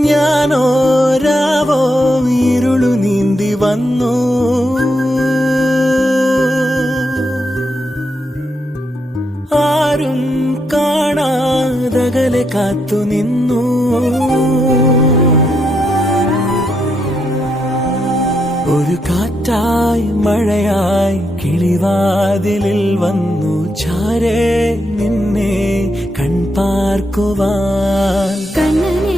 Ya no ಕತ್ತಲೆ ಕಾತು ನಿನ್ನು ഒരു കാറ്റായി മഴയായി കിളിവാതിലിൽ വന്നു ചാരേ നിന്നെ കൺപാർക്കുവാൻ കണ്ണനെ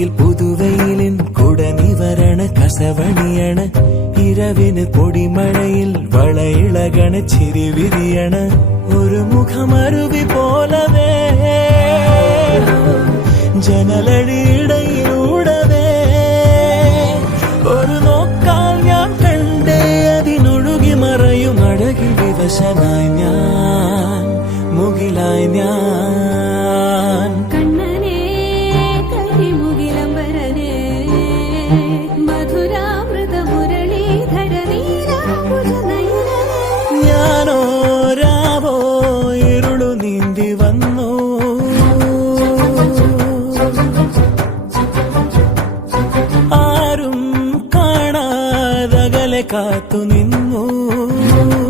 കൊടിയിൽ പുതുവെയിലിൻ കുട നിവരണ കസവണിയണ ഇരവിന് കൊടിമഴയിൽ വളയിളകണ ചിരിവിരിയണ ഒരു മുഖമരുവി പോലവേ ജനലടിയിടയിൽ కాతు నిన్ను